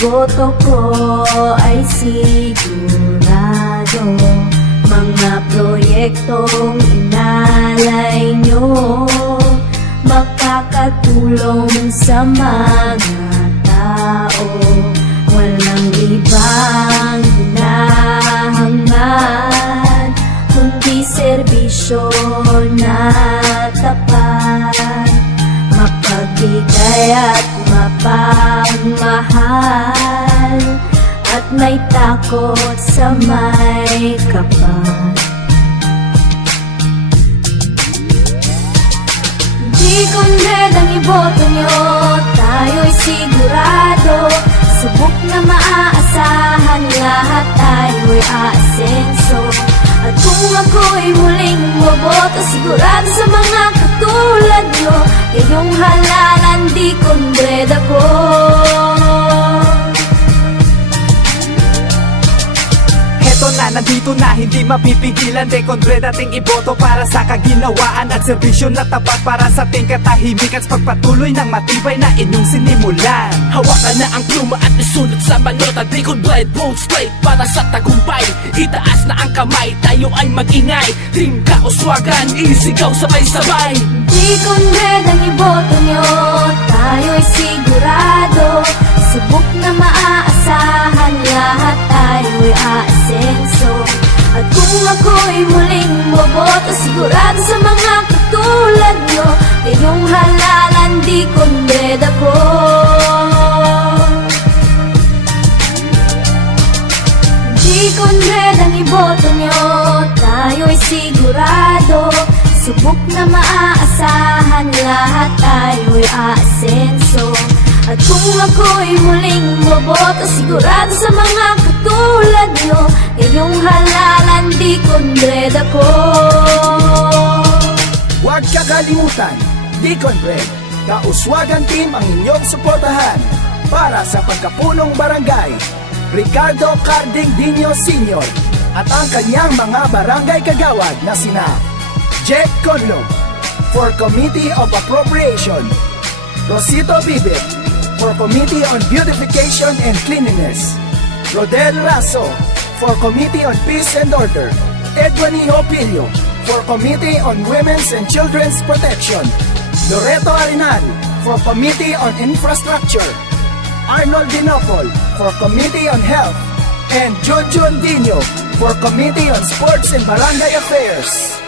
boto ko ay sigurado. Mga proyektong inalay nyo makakatulong sa mga tao. Walang ibang hinahangad kundi serbisyo na tapat, mapagbigay at mapagmahal, at may takot sa may kapal. Di kundred ang iboto nyo, tayo'y sigurado. Subok na maaasahan, lahat tayo'y aasenso. At kung ako'y muling boboto, sigurado sa mga katulad nyo, iyong halalan di kundred ako. Eto na, nandito na, hindi mapipigilan. De kondre dating iboto para sa kaginawaan at serbisyo na tapat para sa ating katahimikan sa pagpatuloy ng matibay na inyong sinimulan. Hawakan na ang pluma at isunod sa balota. Di kondre, vote straight para sa tagumpay. Itaas na ang kamay, tayo ay mag-ingay. Team Kauswagan, isigaw sabay-sabay. Di kundred ang iboto nyo, tayo'y sigurado. Subok na maaasahan, lahat tayo'y aasenso. At kung ako'y muling boboto, sigurado sa mga katulad nyo, iyong halalan di kundred ako. Di kundred ang iboto nyo, tayo'y sigurado. Subok na maaasahan, lahat tayo'y aasenso. At kung ako'y muling boboto, sigurado sa mga katulad nyo, iyong halalan di kundred ako. Huwag kakalimutan, di kondred, Kauswagan team ang inyong suportahan para sa pagkapunong barangay. Ricardo Carding Dino Sr. at ang kanyang mga barangay kagawad na sina Jack Conlog for Committee of Appropriation, Rosito Bibit for Committee on Beautification and Cleanliness, Rodel Raso for Committee on Peace and Order, Edwaniho Pillo for Committee on Women's and Children's Protection, Loreto Arenal for Committee on Infrastructure, Arnold Dinopol for Committee on Health, and Jojo Dino for Committee on Sports and Barangay Affairs.